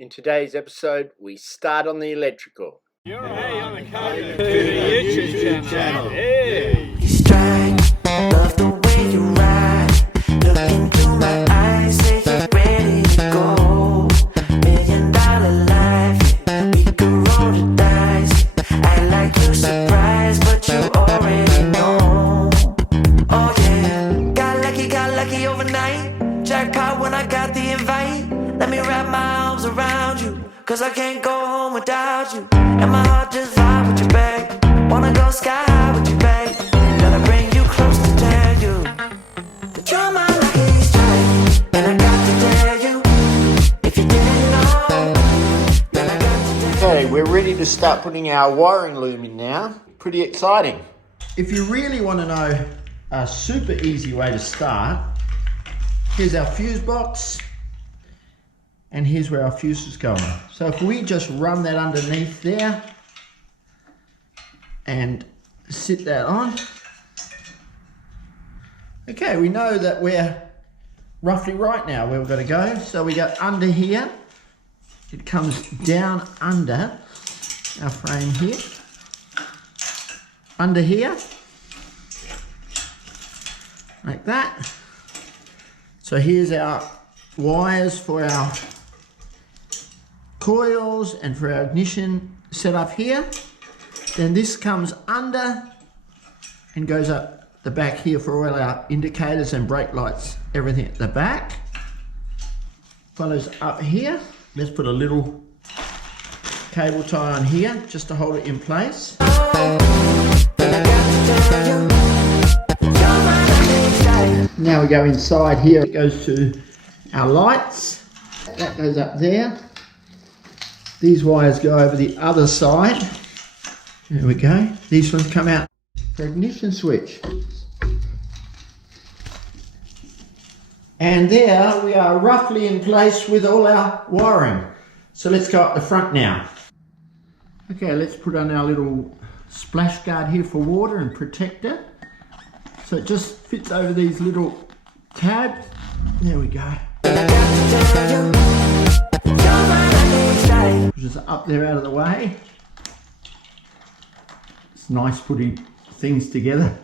In today's episode, we start on the electrical. Hey, on the YouTube channel. Hey. You strike, love the way you ride. Look into my eyes, say you're ready to go. $1 million life, yeah. We could roll the dice. I like you surprised, but you already know. Oh yeah, got lucky overnight. Jackpot when I got the invite. Let me wrap my arms around you, cause I can't go home without you. And my heart just vibe with you, babe. Wanna go sky high with you, babe. Gotta bring you close to tell you that you're my lucky strike. And I got to tell you, if you didn't know, then I got to tell you. Okay, we're ready to start putting our wiring loom in now. Pretty exciting. If you really want to know a super easy way to start, here's our fuse box. And here's where our fuse is going. So if we just run that underneath there and sit that on. Okay, we know that we're roughly right now where we've got to go. So we go under here. It comes down under our frame here. Under here. Like that. So here's our wires for our coils and for our ignition set up here. Then this comes under and goes up the back here for all our indicators and brake lights, everything at the back. Follows up here. Let's put a little cable tie on here just to hold it in place. Now we go inside here. It goes to our lights. That goes up there. These wires go over the other side. There we go. These ones come out for ignition switch. And there we are roughly in place with all our wiring. So let's go up the front now. Okay, let's put on our little splash guard here for water and protect it. So it just fits over these little tabs. There we go. Just up there out of the way. It's nice putting things together.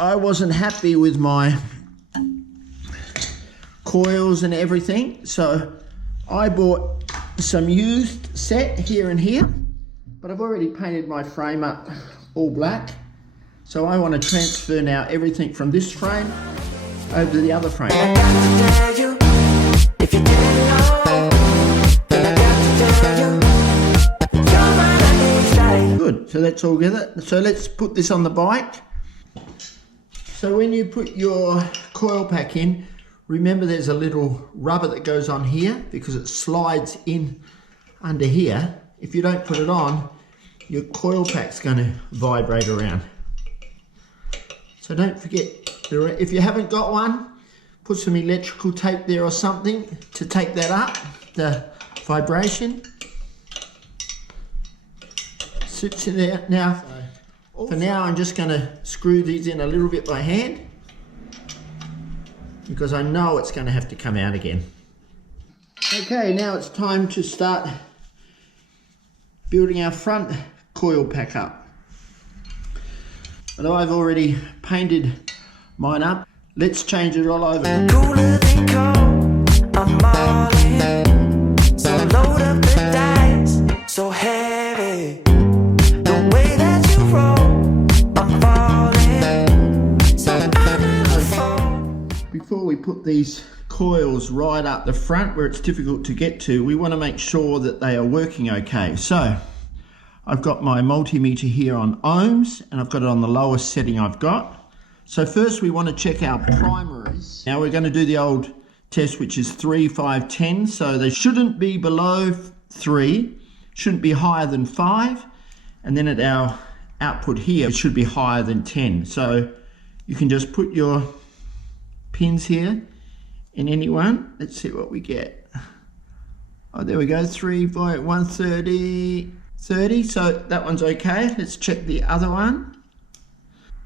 I wasn't happy with my coils and everything, so I bought some used set here and here, but I've already painted my frame up all black, so I want to transfer now everything from this frame over to the other frame. Good, so that's all together. So let's put this on the bike. So when you put your coil pack in, remember there's a little rubber that goes on here because it slides in under here. If you don't put it on, your coil pack's going to vibrate around. So don't forget, if you haven't got one, put some electrical tape there or something to take that up, the vibration. Sits in there. Now, for now I'm just going to screw these in a little bit by hand because I know it's going to have to come out again. Okay, now it's time to start building our front coil pack up. But I've already painted mine up. Let's change it all over. Cooler than cold, I'm all in. So load up the dice, so heavy. The way that you roll, I'm falling. So I never fall. Before we put these coils right up the front where it's difficult to get to, we want to make sure that they are working okay. So I've got my multimeter here on ohms and I've got it on the lowest setting I've got. So first we want to check our primaries. Now we're going to do the old test, which is 3, 5, 10. So they shouldn't be below 3, shouldn't be higher than 5. And then at our output here, it should be higher than 10. So you can just put your pins here in any one. Let's see what we get. Oh, there we go, 3.130. 30, so that one's okay. Let's check the other one.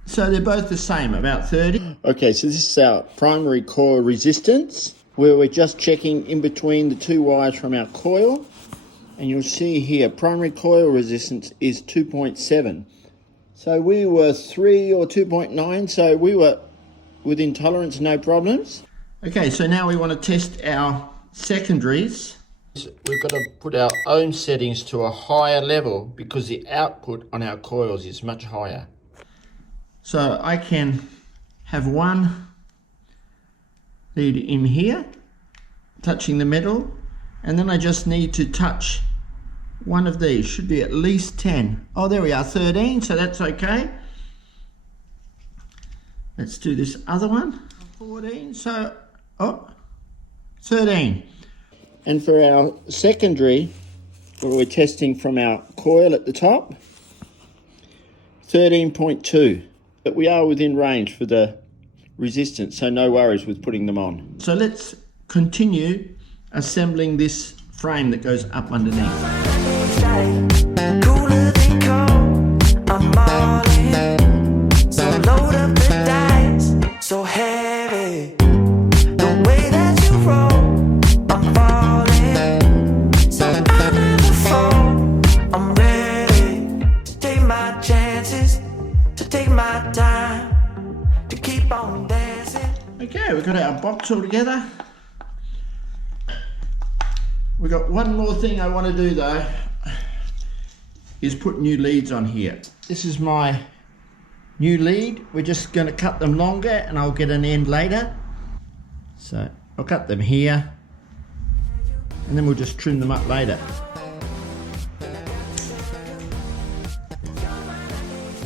So they're both the same, about 30. Okay, so this is our primary coil resistance. where we're just checking in between the two wires from our coil. And you'll see here, primary coil resistance is 2.7. So we were 3 or 2.9, so we were within tolerance, no problems. Okay, so now we want to test our secondaries. We've got to put our ohm settings to a higher level because the output on our coils is much higher. So I can have one lead in here, touching the metal, and then I just need to touch one of these. Should be at least 10. Oh, there we are, 13, so that's okay. Let's do this other one, 14, so, 13. And for our secondary, where we're testing from our coil at the top, 13.2. But we are within range for the resistance, so no worries with putting them on. So let's continue assembling this frame that goes up underneath. Cooler than cold, I'm all in. So load up the dice, so heavy. The way that you roll, I'm falling. So I never fall, I'm ready to take my chances, to take my time, to keep on dancing. Okay, we've got our box all together. We've got one more thing I want to do though, is put new leads on here. This is my new lead. We're just going to cut them longer and I'll get an end later. So I'll cut them here and then we'll just trim them up later.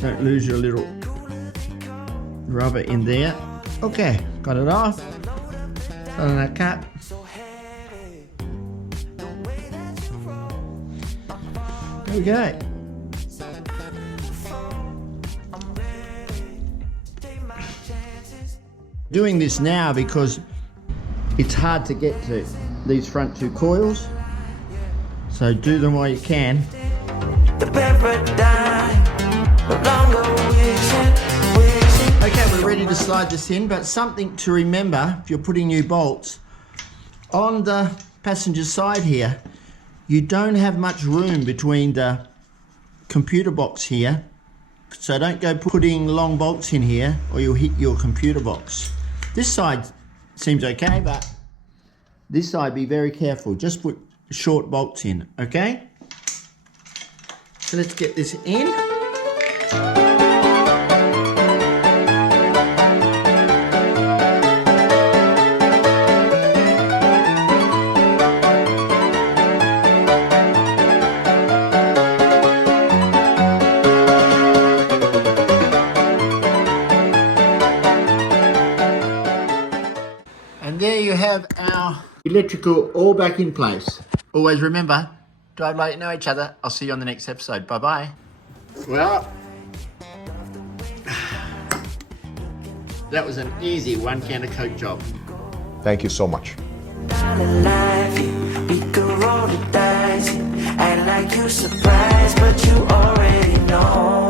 Don't lose your little rubber in there. Okay, got it off. Got another cut. There we go. Doing this now because it's hard to get to these front two coils. So do them while you can. The paradigm, no longer wishing. Okay, we're ready to slide this in, but something to remember if you're putting new bolts, on the passenger side here, you don't have much room between the computer box here, so don't go putting long bolts in here or you'll hit your computer box. This side seems okay, but this side, be very careful. Just put short bolts in, okay? So let's get this in. And there you have our electrical all back in place. Always remember, drive like you know each other. I'll see you on the next episode. Bye-bye. Well, that was an easy one can of Coke job. Thank you so much. We could roll the dice, act like you surprised, but you already know.